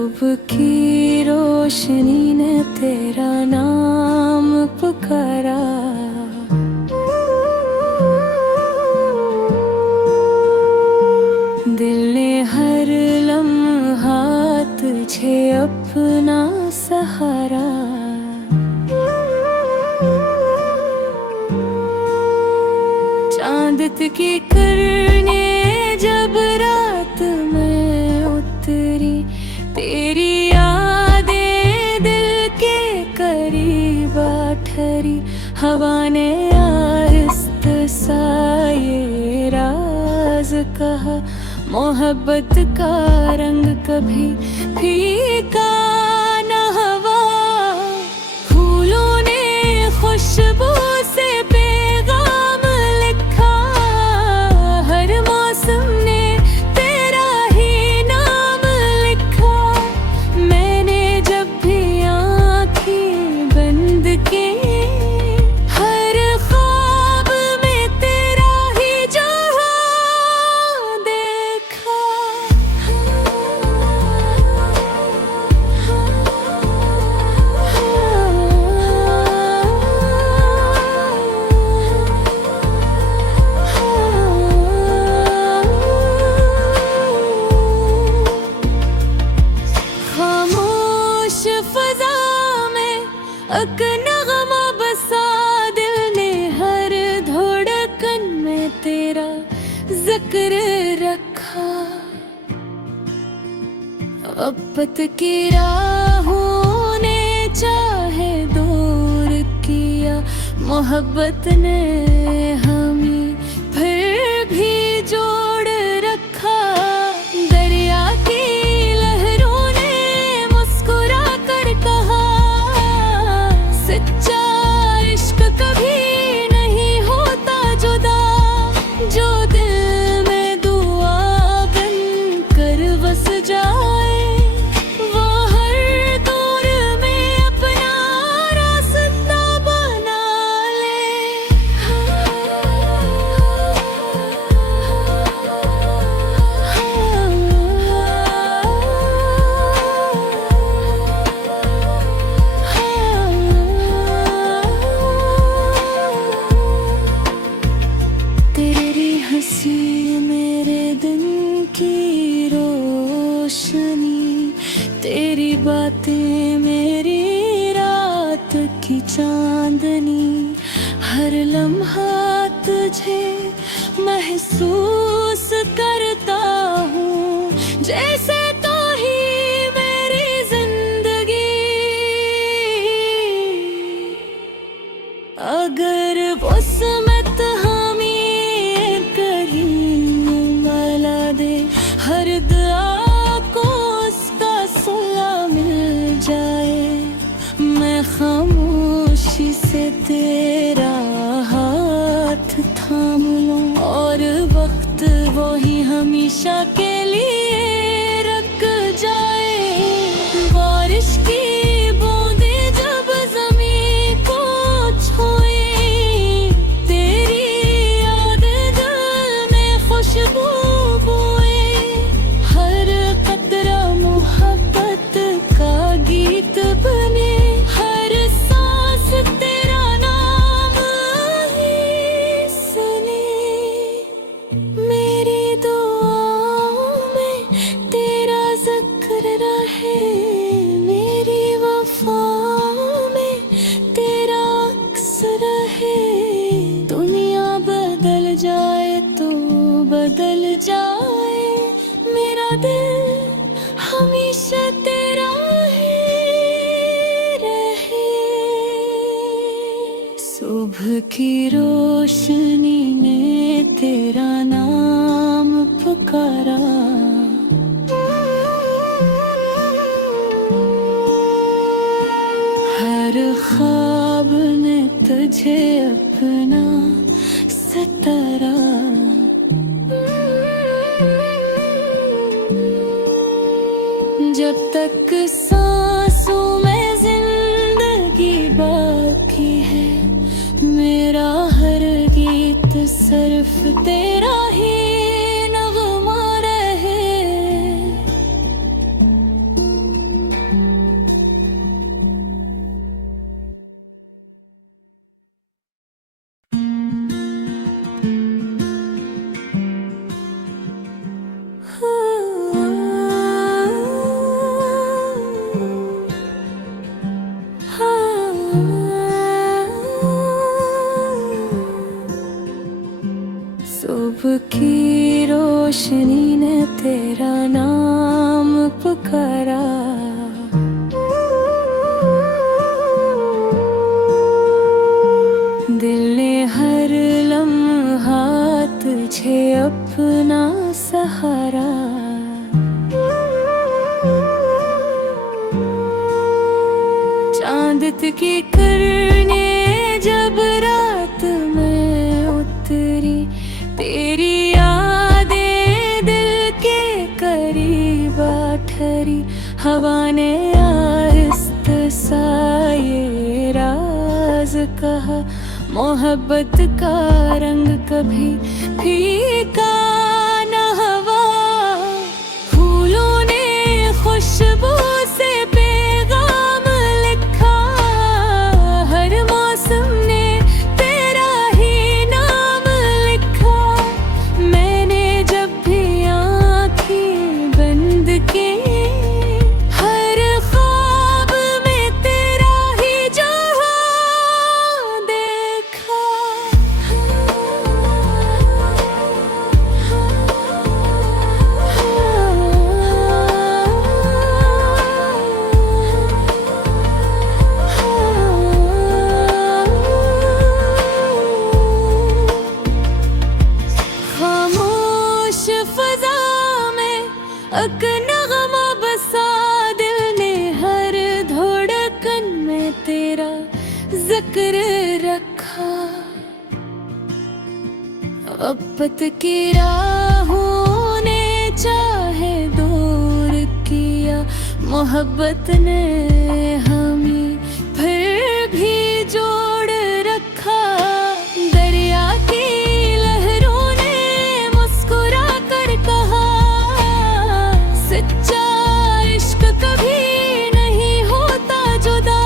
सुबह की रोशनी ने तेरा नाम पुकारा, दिल ने हर लम्हा तुझे अपना सहारा। चांद की करने जब रात में उतरी, तेरी यादें दिल के करीब ठहरी। हवा ने आहिस्ता सा ये राज कहा, मोहब्बत का रंग कभी फीका न हवा। फूलों ने खुशबू से पैगाम लिखा, हर मौसम ने तेरा ही नाम लिखा। मैंने जब भी आँखें बंद की, हर ख्वाब में तेरा ही जहां देखा। खामोश फजा में एक नगमा बसा, दिल ने हर धड़कन में तेरा जिक्र रखा। मोहब्बत की राहों ने चाहे दूर किया, मोहब्बत ने हमें फिर भी जोड़ रखा। दरिया की लहरों ने मुस्कुरा कर कहा, सच्चा इश्क कभी नहीं होता जुदा। जो दिल में दुआ बन कर बस जाए, वो हर दौर में अपना रास्ता बना ले। तेरी हंसी मेरे दिन की रोशनी, तेरी बातें मेरी रात की चांदनी। हर लम्हा तुझे महसूस करता हूँ, जैसे तो ही मेरी जिंदगी। अगर वसमत हमें कहीं मिला दे, हर दुआ को उसका सिला मिल जाए। मैं खामोशी से तेरा हाथ थाम लूं, और वक्त वो ही हमेशा के लिए रुक जाए। बारिश की बूंदें जब ज़मीं को छुए, तेरी याद दिल में खुशबू बोए। हर कतरा मोहब्बत का गीत बने, हर सांस तेरा नाम ही सुने। मेरी दुआओं में तेरा जिक्र रहे, मेरी वफाओं में तेरा अक्स रहे। दुनिया बदल जाए तो बदल जाए, मेरा दिल हमेशा तेरा ही रहे। सुबह की रोशनी ने तेरा नाम पुकारा, हर ख्वाब ने तुझे अपना सतारा। जब तक सांसों में जिंदगी बाकी है, मेरा हर गीत सिर्फ तेरा ही नगमा रहे। तेरा नाम पुकारा। दिल ने हर लम्हा तुझे अपना सहारा। चांद की किरणें जब रात में उतरी, तेरी यादें दिल के करीब आ ठहरी। हवा ने आहिस्ते सा ये राज कहा, मोहब्बत का रंग कभी फीका न हुआ। फूलों ने खुशबू से पैगाम लिखा, हर मौसम ने तेरा ही नाम लिखा। मैंने जब भी आँखें बंद की, हर ख्वाब में तेरा ही जहां देखा। खामोश फजा में एक नगमा बसा, दिल ने हर धड़कन में तेरा जिक्र रखा। मोहब्बत की राहों ने चाहे दूर किया, मोहब्बत ने हमें फिर भी जोड़ रखा। दरिया की लहरों ने मुस्कुरा कर कहा, सच्चा इश्क कभी नहीं होता जुदा।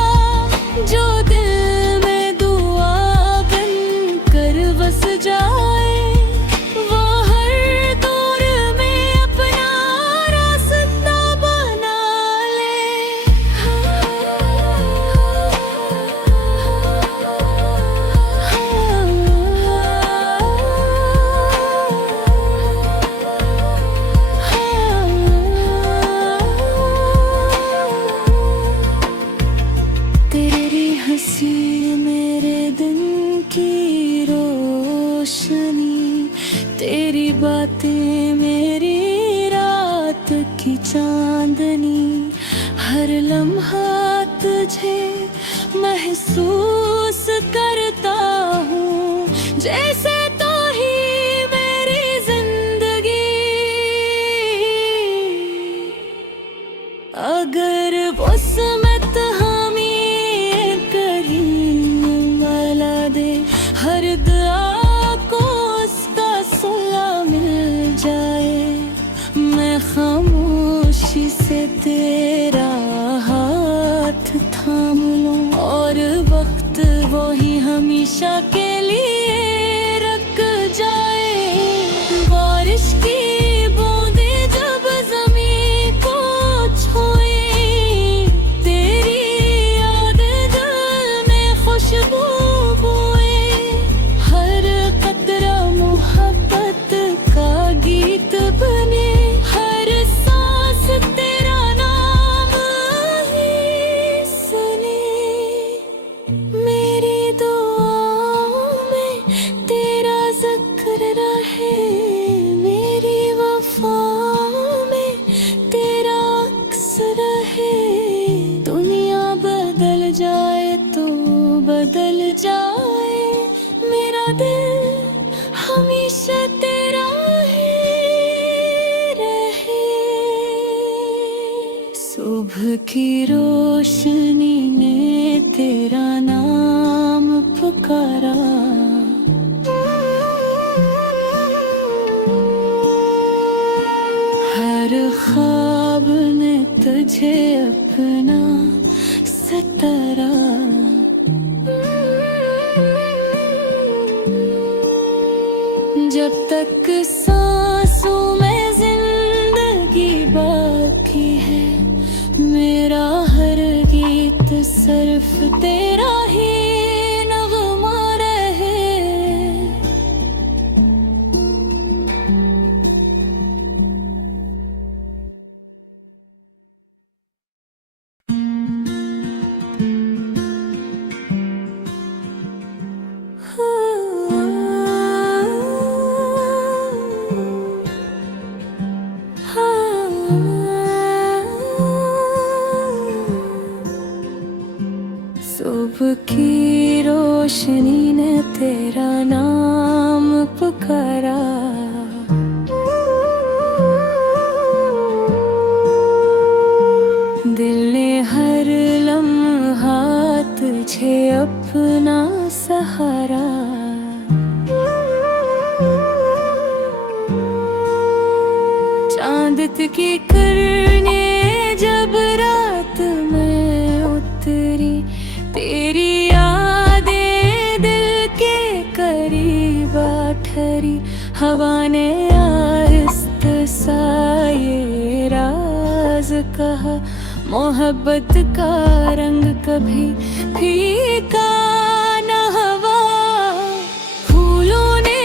जो दिल में दुआ बन कर बस जाए, वो हर दौर में अपना रास्ता बना ले। तेरी हंसी मेरे दिन की रोशनी, तेरी बातें मेरी रात की चांदनी। हर लम्हा तुझे महसूस करता हूँ, जैसे तो ही मेरी जिंदगी। अगर वो समत हमें कहीं मिला दे, हर दुआ को उसका सिला मिल जाए। मैं खामोशी से तेरा हाथ थाम लूं, और वक्त वो ही हमेशा के लिए रुक जाए। बारिश की बूंदें जब ज़मीं को छुए, तेरी याद दिल में खुशबू बोए। हर कतरा मोहब्बत का गीत बने, हर सांस तेरा नाम ही सुने। मेरी दुआओं में तेरा जिक्र रहे, मेरी वफाओं में तेरा अक्स रहे। दुनिया बदल जाए तो बदल जाए, मेरा दिल हमेशा तेरा ही रहे। सुबह की रोशनी ने तेरा नाम पुकारा। हर ख्वाब ने तुझे अपना सतारा। जब तक सांसों में जिंदगी बाकी है, मेरा हर गीत सिर्फ तेरा ही नगमा रहे। पुकारा। दिल ने हर लम्हा तुझे अपना सहारा। चांद की करने जब रात में उतरी, तेरी यादें दिल के करीब ठहरी। हवा ने आहिस्ते सा ये राज कहा, मोहब्बत का रंग कभी फीका न हवा। फूलों ने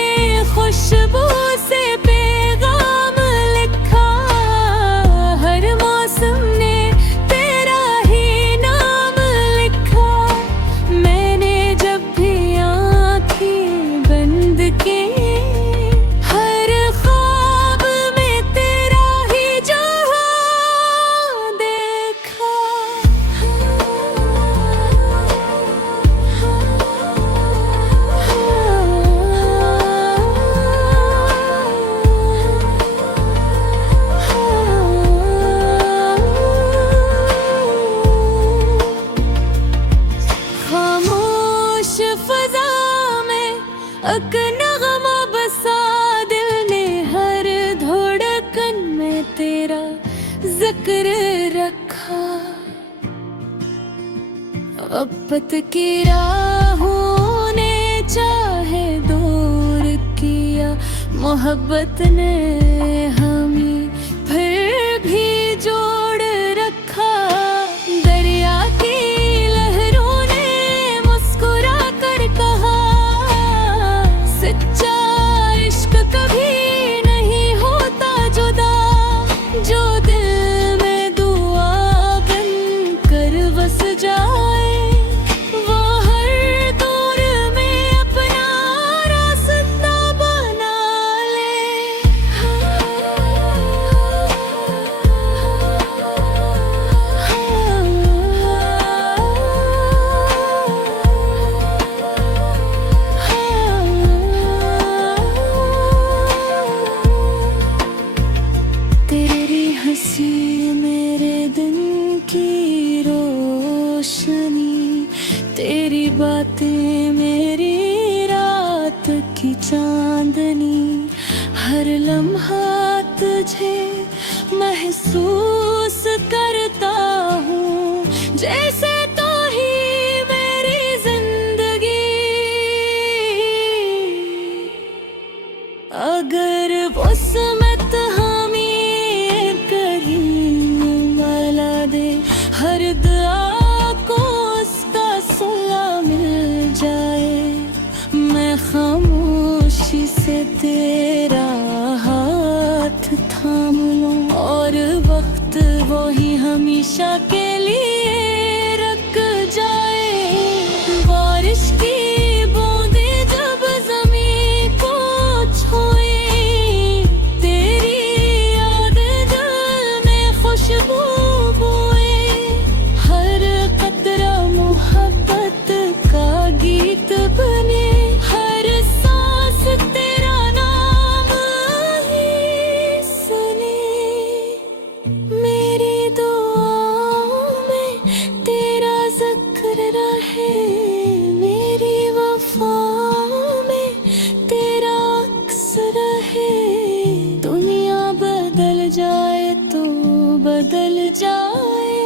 खुशबू से पैगाम लिखा, हर मौसम ने तेरा ही नाम लिखा। मैंने जब भी आँखें बंद की, हर ख्वाब में तेरा ही जहां देखा। खामोश फजा में एक नगमा बसा, दिल ने हर धड़कन में तेरा जिक्र रखा। मोहब्बत की राहों ने चाहे दूर किया, मोहब्बत ने हमें फिर भी जोड़ रखा। दरिया की लहरों ने मुस्कुरा कर कहा, सच्चा इश्क कभी नहीं होता जुदा। जो दिल में दुआ बन कर बस जाए, वो हर दौर में अपना रास्ता बना ले। तेरी हंसी मेरे दिन की रोशनी, तेरी बातें मेरी रात की चांदनी। हर लम्हा तुझे महसूस करता हूँ, जैसे तो ही मेरी जिंदगी। अगर वो समत हमें कहीं मिला दे, हर दुआ को उसका सिला मिल जाए। मैं खामोशी से तेरा हाथ थाम लूं, और वक्त वो ही हमेशा के लिए रुक जाए। बारिश की बूंदें जब ज़मीं को छुए, तेरी याद दिल में खुशबू बोए। हर कतरा मोहब्बत का गीत बने, हर सांस तेरा नाम ही सुने। मेरी दुआओं में तेरा जिक्र रहे, मेरी वफाओं में तेरा अक्स रहे। दुनिया बदल जाए तो बदल जाए,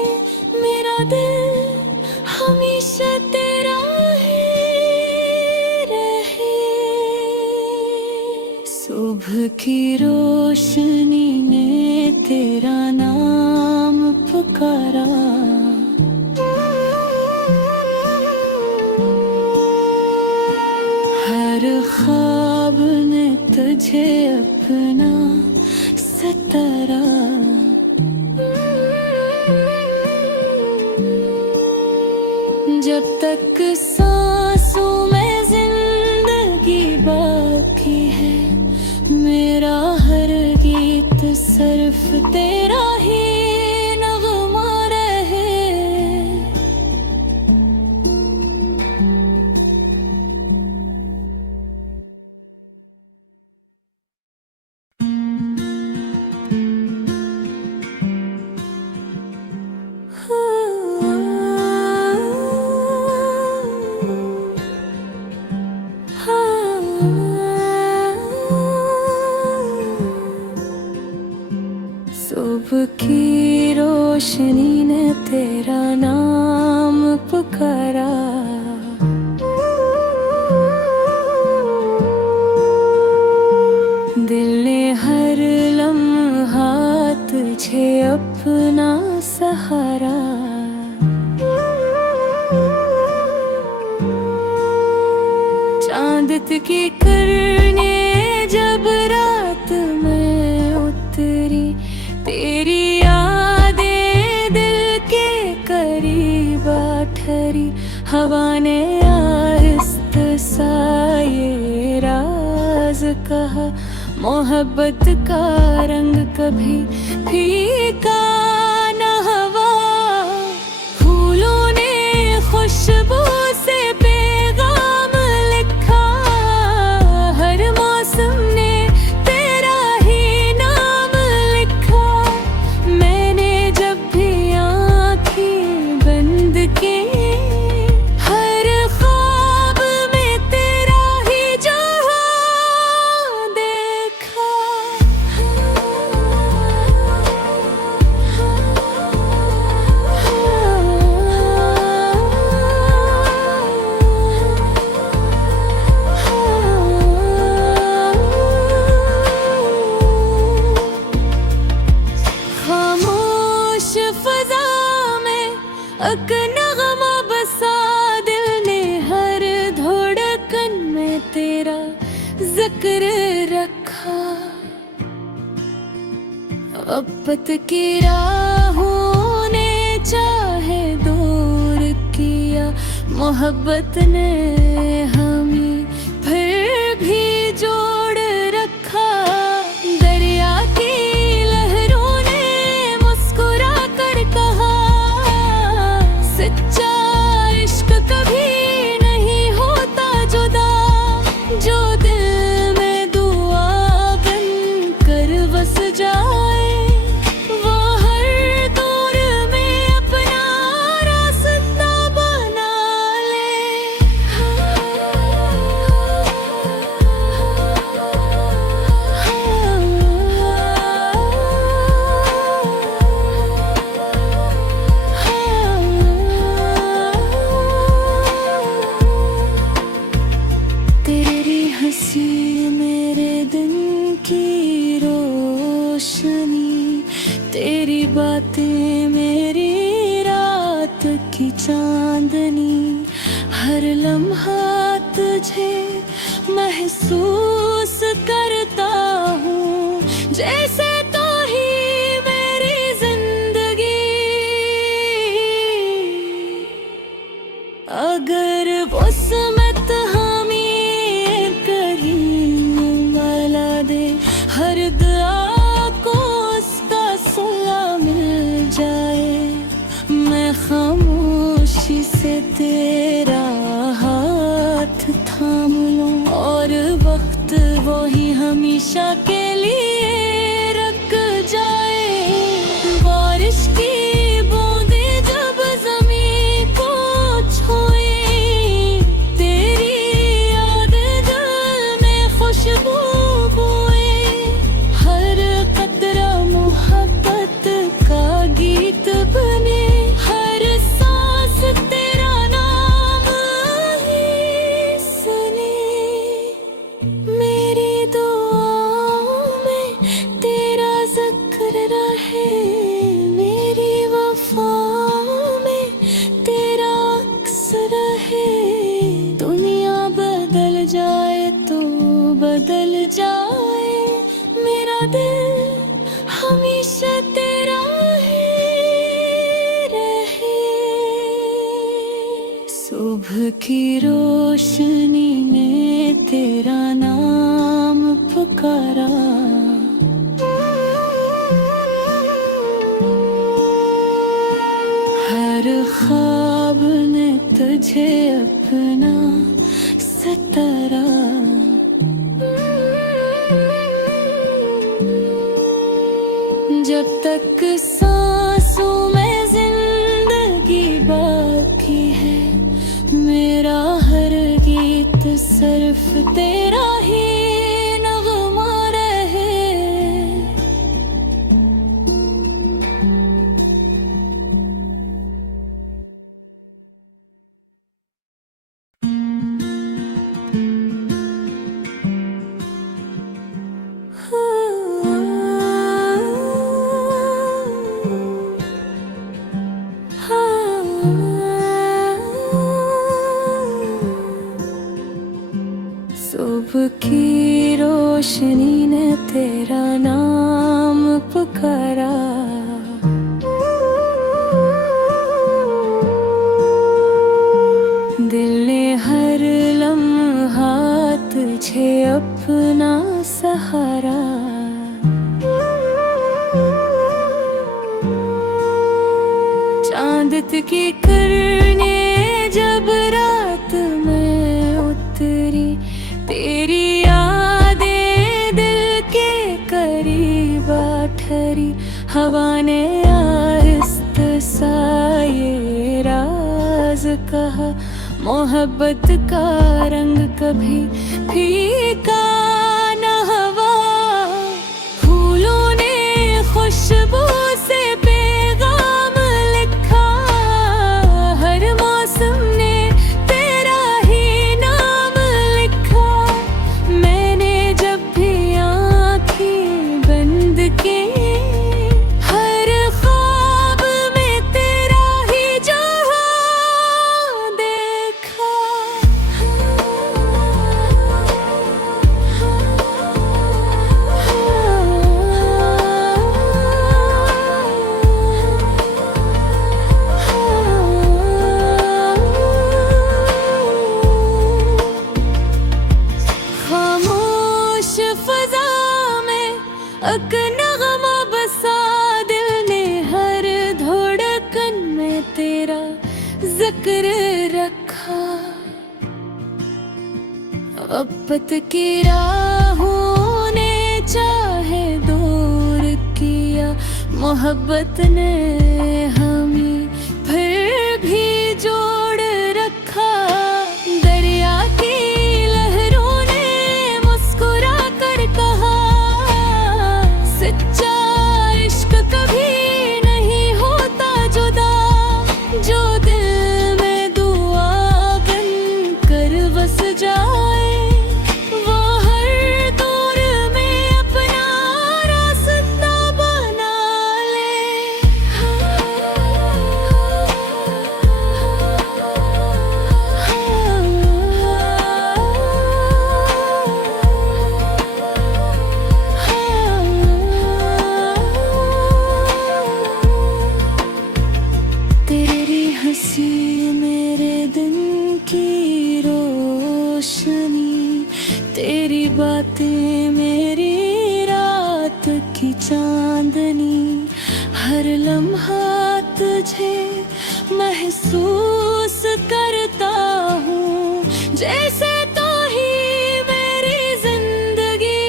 मेरा दिल हमेशा तेरा ही रहे। सुबह की रोशनी ने तेरा नाम पुकारा। हर ख्वाब ने तुझे अपना सतारा। जब तक सांसों में जिंदगी बाकी है, मेरा हर गीत सिर्फ तेरा ही सुबह की रोशनी ने तेरा नाम पुकारा, दिल ने हर लम्हा तुझे अपना सहारा। चांद की करने जब रात में उतरी, तेरी यादें दिल के करीब ठहरी। हवा ने आहिस्ता सा ये राज कहा, मोहब्बत का रंग कभी फीका न हवा। फूलों ने खुशबू से पैगाम लिखा, हर मौसम ने तेरा ही नाम लिखा। मैंने जब भी आँखें बंद की, हर ख्वाब में तेरा ही जहां देखा। खामोश फजा में एक नगमा बसा, दिल ने हर धड़कन में तेरा जिक्र रखा। मोहब्बत की राहों ने चाहे दूर किया, मोहब्बत ने हमें फिर भी जोड़ रखा। दरिया की लहरों ने मुस्कुरा कर कहा, सच्चा इश्क कभी नहीं होता जुदा। जो दिल में दुआ बन कर बस जाए, वो हर दौर में अपना रास्ता बना ले। तेरी हंसी मेरे दिन की रोशनी, तेरी बातें मेरी रात की चांदनी। हर लम्हा तुझे महसूस करता हूँ, जैसे तो ही मेरी जिंदगी। अगर वसमत हमें करीम वाला दे, हर दुआ को उसका सिला मिल जाए। मैं खामोशी से तेरा हाथ थाम लूं, और वक्त वो ही हमेशा के लिए रुक जाए। बारिश की बूंदें जब ज़मीं को छुए, तेरी याद दिल में खुशबू बोए। हर कतरा मोहब्बत का गीत बने, हर सांस तेरा नाम ही सुने। मेरी दुआओं में तेरा जिक्र रहे, मेरी वफाओं में तेरा अक्स रहे। दुनिया बदल जाए तो बदल जाए, मेरा दिल हमेशा तेरा ही रहे। सुबह की रोशनी ने तेरा नाम पुकारा, हर ख्वाब ने तुझे अपना सतारा। जब तक सांसों में जिंदगी बाकी है, मेरा हर गीत सिर्फ तेरा ही नगमा रहे। इबादत की करने जब रात में उतरी, तेरी यादें दिल के करीब आ ठहरी। हवा ने आहिस्ता सा ये राज कहा, मोहब्बत का रंग कभी फीका न हवा। फूलों ने खुशबू से पैगाम लिखा, हर मौसम ने तेरा ही नाम लिखा। मैंने जब भी आँखें बंद की, हर ख्वाब में तेरा ही जहां देखा। खामोश फजा में एक नगमा बसा, दिल ने हर धड़कन में तेरा जिक्र रखा। मोहब्बत की राहों ने चाहे दूर किया, मोहब्बत ने हमें फिर भी जोड़ रखा। दरिया की लहरों ने मुस्कुरा कर कहा, सच्चा इश्क कभी नहीं होता जुदा। जो दिल में दुआ बन कर बस जाए, वो हर दौर में अपना रास्ता बना ले। तेरी हंसी मेरे दिन की रोशनी, तेरी बातें मेरी रात की चांदनी। हर लम्हा तुझे महसूस करता हूँ, जैसे तो ही मेरी जिंदगी।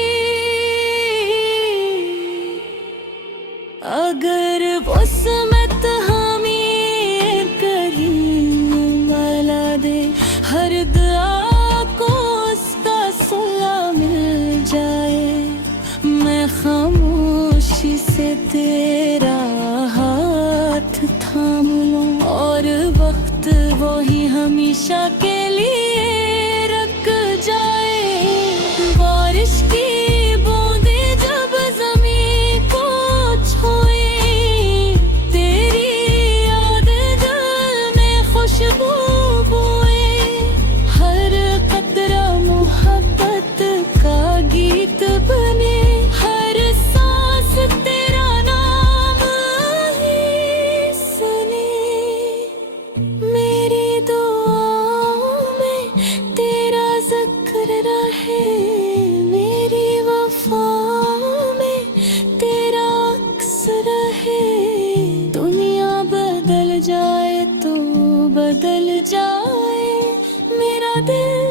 अगर वसमत हमें करीम वाला दे, हर दुआ को उसका सिला मिल जाए। मैं खामोशी से तेरा हाथ थाम लूं, और वक्त वो ही हमेशा के लिए रुक जाए। बारिश की बूंदें जब ज़मीं को छुए, तेरी याद दिल में खुशबू बोए। हर कतरा मोहब्बत का गीत बने, हर सांस तेरा नाम ही सुने। मेरी दुआओं में तेरा जिक्र रहे, मेरी वफाओं में तेरा अक्स रहे। दुनिया बदल जाए तो बदल जाए, मेरा दिल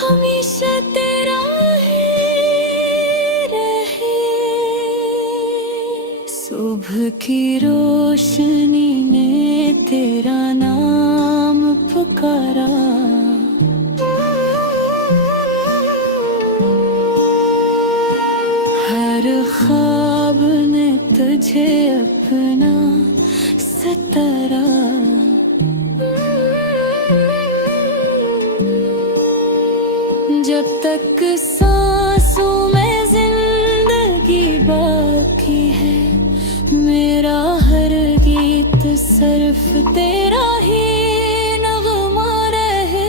हमेशा तेरा ही रहे। सुबह की रोशनी ने तेरा नाम पुकारा, हर ख्वाब ने तुझे अपना सतारा। जब तक सांसों में जिंदगी बाकी है, मेरा हर गीत सिर्फ तेरा ही नगमा रहे।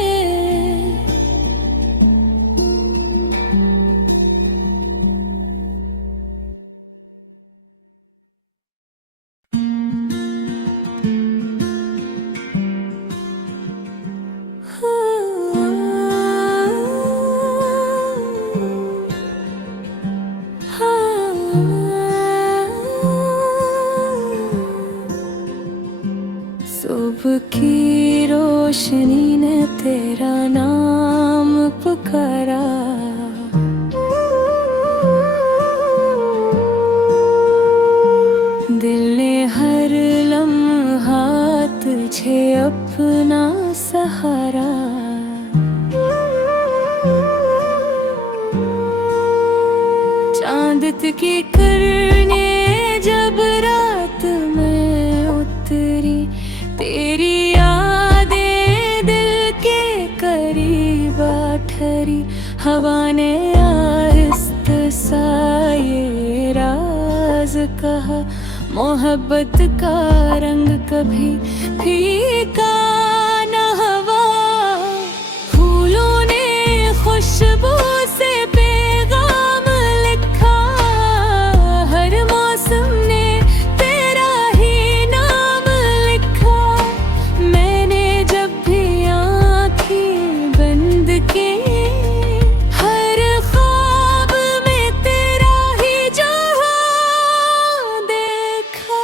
की रोशनी ने तेरा नाम पुकारा। दिल ने हर लम्हा तुझे अपना सहारा। चांद की किरणें जब रात में उतरी, तेरी यादें दिल के करीब आ ठहरी। हवा ने आहिस्ता सा ये राज कहा, मोहब्बत का रंग कभी फीका न हुआ। फूलों ने खुशबू से पैगाम लिखा, हर मौसम ने तेरा ही नाम लिखा। मैंने जब भी आँखें बंद की, हर ख्वाब में तेरा ही जहां देखा।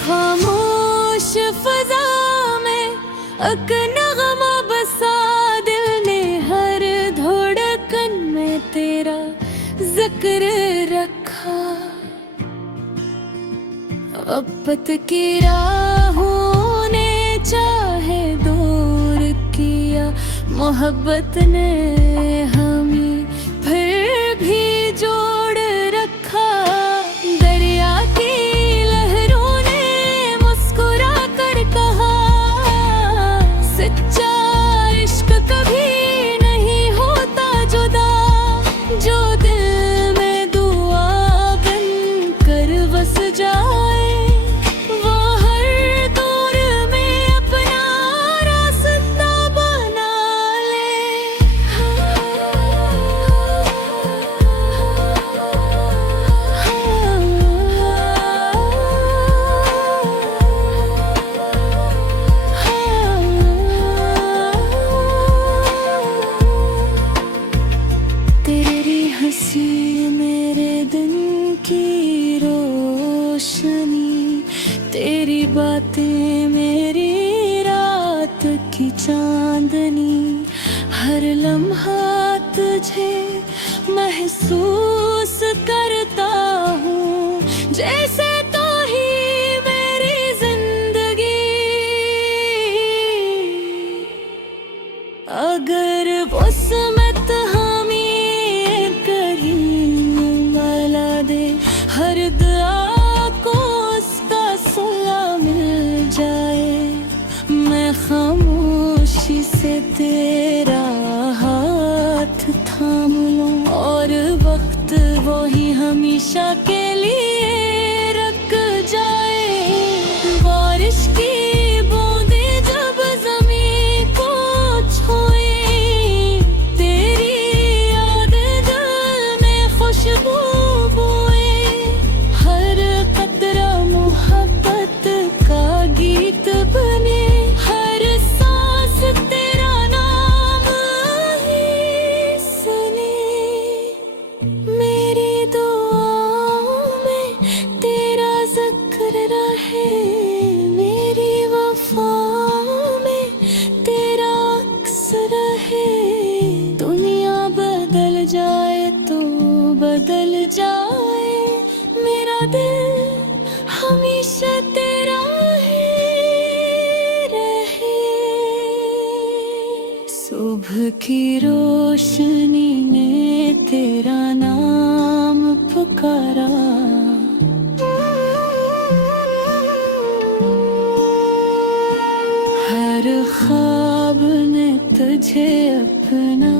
खामोश फजा में एक नगमा बसा, दिल ने हर धड़कन में तेरा जिक्र रखा। मोहब्बत की राहों ने चाहे दूर किया, मोहब्बत ने हमें फिर भी जोड़ रखा। दरिया की लहरों ने मुस्कुरा कर कहा, सच्चा इश्क कभी नहीं होता जुदा। जो दिल में दुआ बन कर बस जाए, वो हर दौर में अपना रास्ता बना ले। तेरी हंसी मेरे दिन की रोशनी, तेरी बातें मेरी रात की चांदनी। हर लम्हा तुझे महसूस करता हूँ, जैसे तो ही मेरी जिंदगी। अगर वसमत हमें कहीं मिला दे, हर दुआ को उसका सिला मिल जाए। मैं खामोशी से तेरा हाथ थाम लूं, और वक्त वो ही हमेशा के लिए रुक जाए। बारिश की बूंदें जब ज़मीं को छुए, तेरी याद दिल में खुशबू बोए। हर कतरा मोहब्बत का गीत बने, हर सांस तेरा नाम ही सुने। मेरी दुआओं में तेरा जिक्र रहे, मेरी वफाओं में तेरा अक्स रहे। दुनिया बदल जाए तो बदल जाए, मेरा दिल हमेशा तेरा ही रहे। सुबह की रोशनी ने तेरा नाम पुकारा। हर ख्वाब ने तुझे अपना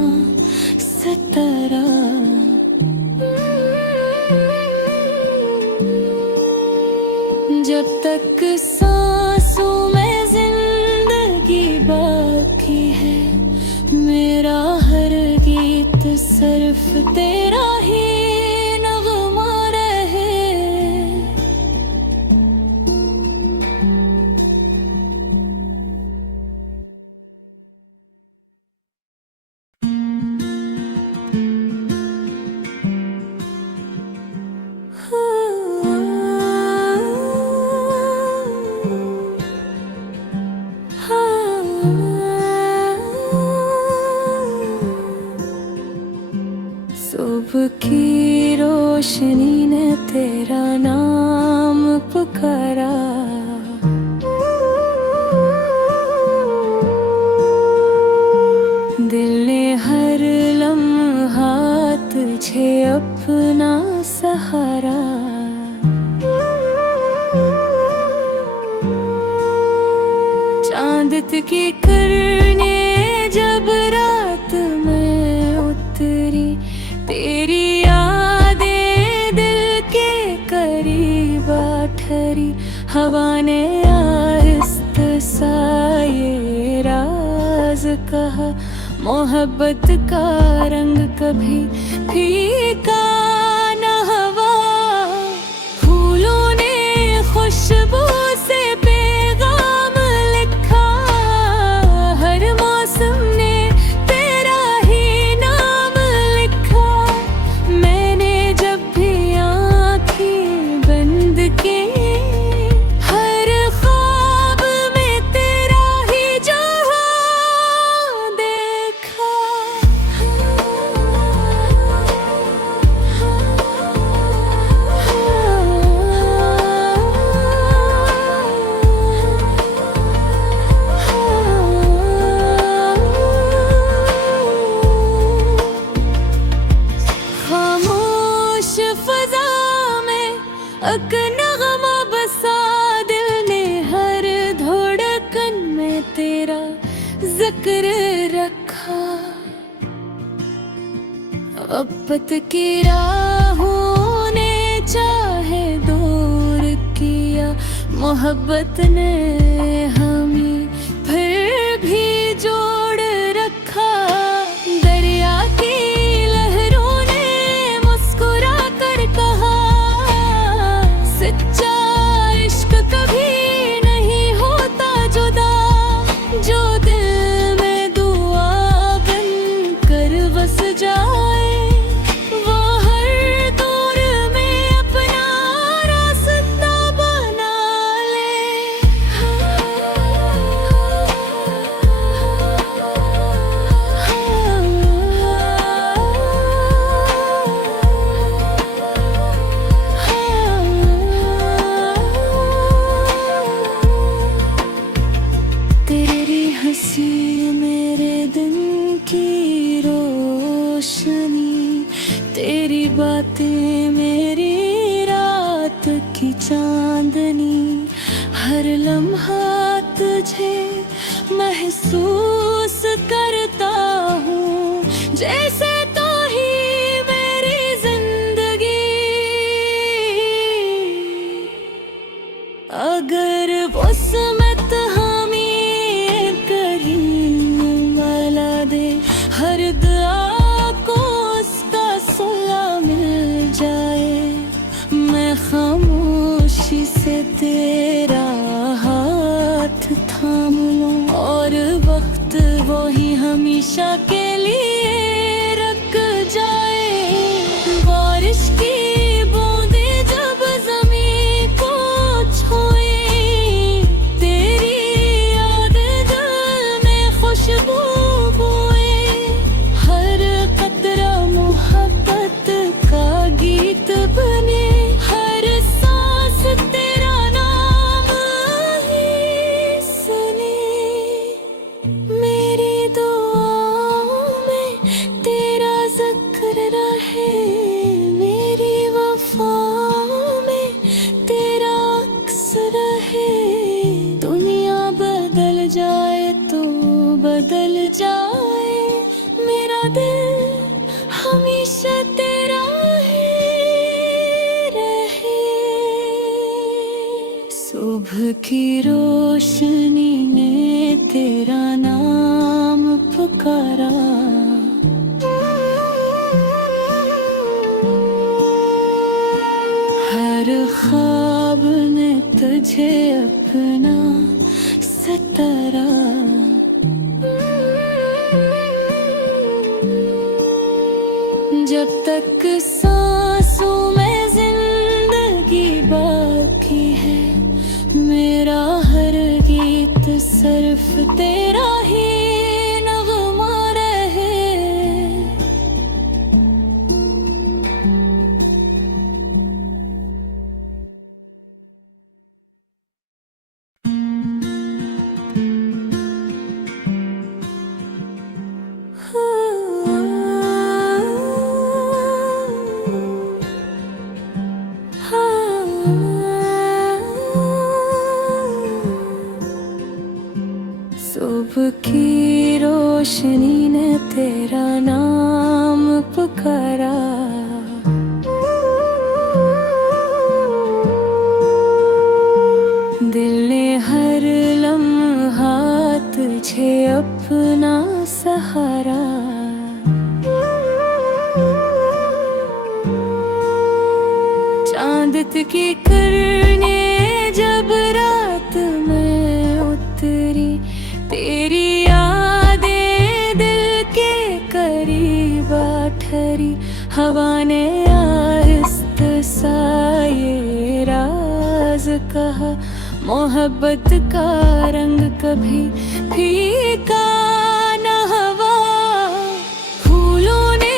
सतारा। जब तक सांसों में जिंदगी बाकी है, मेरा हर गीत सिर्फ तेरा ही नगमा रहे। की करने जब रात में उतरी, तेरी यादें दिल के करीब आ ठहरी। हवा ने आहिस्ता सा ये राज कहा, मोहब्बत का रंग कभी फीका न हवा। फूलों ने खुशबू से पैगाम लिखा, हर मौसम ने तेरा ही नाम लिखा। मैंने जब भी आँखें बंद की, हर ख्वाब में तेरा ही जहां देखा। खामोश फजा में एक नगमा बसा, दिल ने हर धड़कन में तेरा जिक्र रखा। मोहब्बत की राहों ने चाहे दूर किया, मोहब्बत ने हमें फिर भी जोड़ रखा। दरिया की लहरों ने मुस्कुरा कर कहा, सच्चा इश्क कभी नहीं होता जुदा। जो दिल में दुआ बन कर बस जाए, वो हर दौर में अपना रास्ता बना ले। तेरी हंसी मेरे दिन की रोशनी, तेरी बातें मेरी रात की चांदनी। हर लम्हा तुझे महसूस करता हूँ, जैसे तो ही मेरी जिंदगी। अगर वो सुमत हमें कहीं मिला दे, हर दुआ को उसका सुला मिल जाए। मैं खामोशी से तेरा हाथ थाम लूं, और वक्त वो ही हमेशा के लिए रुक जाए। बारिश की बूंदें जब ज़मीं को छुए, तेरी याद दिल में खुशबू बोए। हर कतरा मोहब्बत का गीत बने, हर सांस तेरा नाम ही सुने। मेरी दुआओं में तेरा जिक्र रहे, मेरी वफाओं में तेरा अक्स रहे। दुनिया बदल जाए तो बदल जाए, मेरा दिल हमेशा तेरा ही रहे। सुबह की रोशनी ने तेरा नाम पुकारा, हर ख्वाब ने तुझे अपना सतारा। जब तक सांसों में जिंदगी बाकी है, मेरा हर गीत सिर्फ तेरा ही नगमा रहे। रोशनी ने तेरा नाम पुकारा। दिल ने हर लम्हा तुझे अपना सहारा। चांद की किरणें जब रात में उतरी, तेरी यादें दिल के करीब आ ठहरी। हवा ने आहिस्ता सा ये राज कहा, मोहब्बत का रंग कभी फीका न हवा। फूलों ने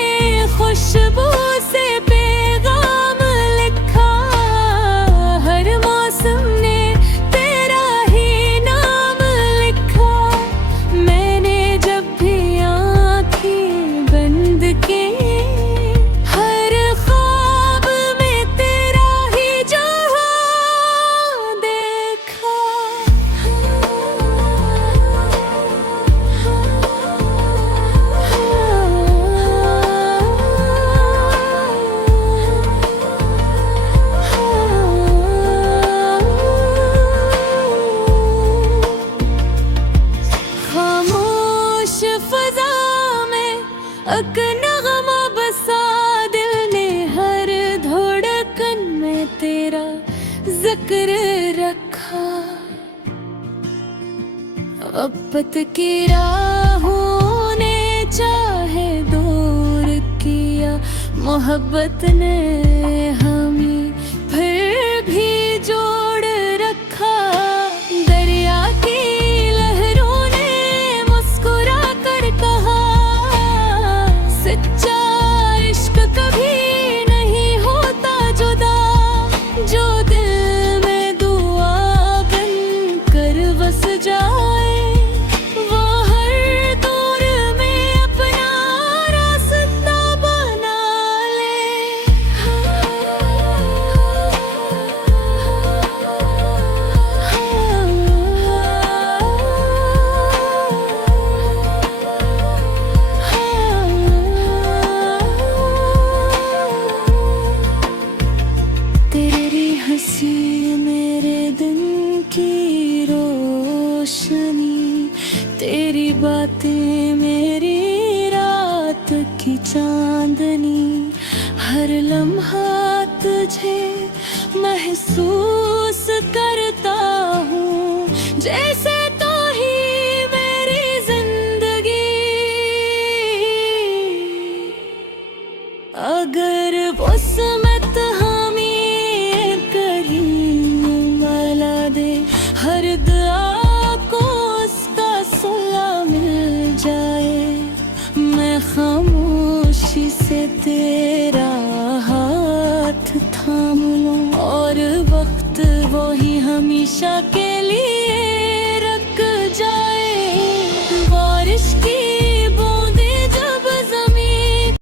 खुशबू से पैगाम लिखा, हर मौसम ने तेरा ही नाम लिखा। मैंने जब भी आँखें बंद की, हर ख्वाब में तेरा ही जहां देखा। खामोश फजा में एक नगमा बसा, दिल ने हर धड़कन में तेरा जिक्र रखा। मोहब्बत की राहों ने चाहे दूर किया, मोहब्बत ने हमें फिर भी जोड़ रखा। दरिया की लहरों ने मुस्कुरा कर कहा, सच्चा इश्क कभी नहीं होता जुदा। जो दिल में दुआ बन कर बस जाए, वो हर दौर में अपना रास्ता बना ले। तेरी हंसी मेरे दिन की रोशनी, तेरी बातें मेरी रात की चांदनी। हर लम्हा तुझे महसूस करता हूँ, जैसे तो ही मेरी जिंदगी। अगर वसमत हमें करीम वाला दे, हर दुआ को उसका सुला मिल जाए। मैं खामोशी से तेरा हाथ थाम लूं, और वक्त वो ही हमेशा